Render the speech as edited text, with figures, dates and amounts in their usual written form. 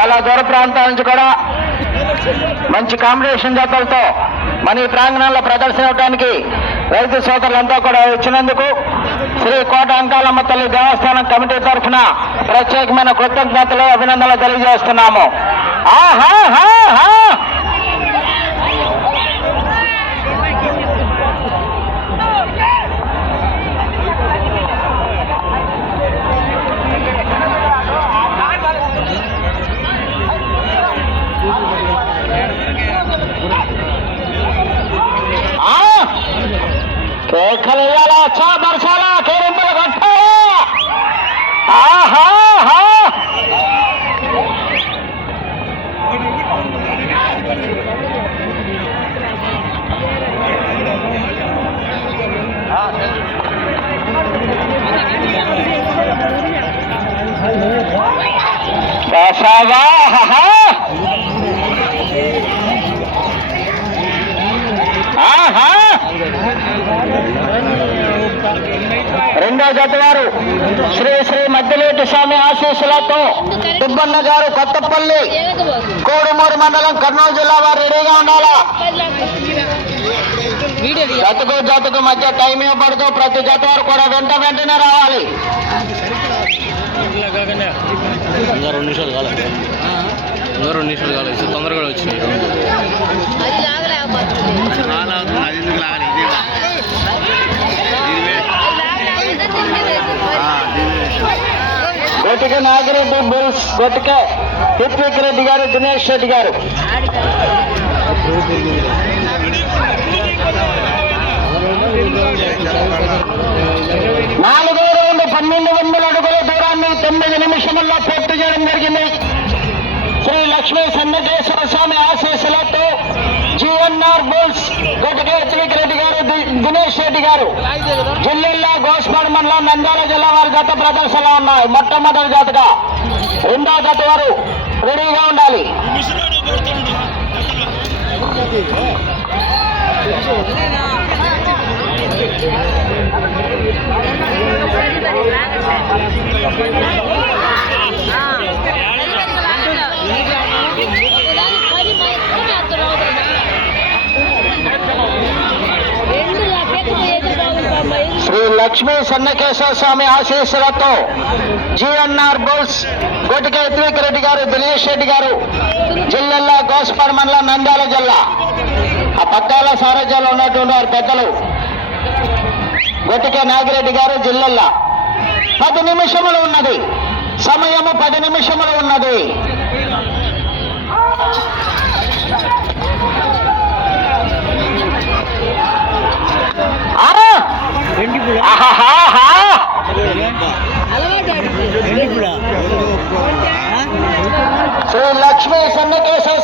చాలా దూర ప్రాంతాల నుంచి కూడా మంచి కాంబినేషన్ జతలతో మన ఈ ప్రాంగణంలో ప్రదర్శన ఇవ్వడానికి రైతు సోదరులంతా కూడా వచ్చినందుకు శ్రీ కోట అంకాలమ్మ తల్లి దేవస్థానం కమిటీ తరఫున ప్రత్యేకమైన కృతజ్ఞతలు అభినందనలు తెలియజేస్తున్నాము. కేకలేయాలా, చాదర్శాలా, కేరింతలు కట్టాలా. రెండో జత వారు శ్రీ శ్రీ మధ్యలేటి స్వామి ఆశీస్సులతో సుబ్బన్న గారు కొత్తపల్లి కోడుమూరు మండలం కర్నూలు జిల్లా వారు రెడీగా ఉండాలా. జతకు మధ్య టైం ఇవ్వబడుతూ ప్రతి జత వారు కూడా వెంటనే రావాలి. 2 నిమిషాలు కాలేదు, తొందరగా వచ్చినాయి. గొట్టిక నాగిరెడ్డి బుల్స్, గొట్టిక హిత్విక్ రెడ్డి గారు, దినేష్ రెడ్డి గారు. నాలుగో రౌండ్ 1200 అడుగుల దూరాన్ని 9 నిమిషముల్లో పూర్తి చేయడం జరిగింది. శ్రీ లక్ష్మీ సన్నకేశ్వర స్వామి ఆశీస్సులతో జిఎన్ఆర్ బుల్స్, గొట్టిక హిత్విక్ రెడ్డి గారు, దినేష్ రెడ్డి గారు, జిల్లా గోస్పాడు మండలం నంద్యాల జిల్లా వారి జత ప్రదర్శనలో ఉన్నాయి. మొట్టమొదటి జతగా రెండో జత వారు రెడీగా ఉండాలి. శ్రీ లక్ష్మీ సన్నకేశ్వర స్వామి ఆశీస్సులతో జిఎన్ఆర్ బుల్స్, గొట్టిక హిత్విక్ రెడ్డి గారు, దినేష్ రెడ్డి గారు, జిల్లా గోస్పాడు మండలం నంద్యాల జిల్లా ఆ పట్టాల సారథ్యంలో ఉన్నటువంటి వారి పెద్దలు గొట్టిక నాగిరెడ్డి గారు జిల్లా. 10 నిమిషములు ఉన్నది, సమయము 10 నిమిషములు ఉన్నది. శ్రీ లక్ష్మీ సన్నకేశ్వర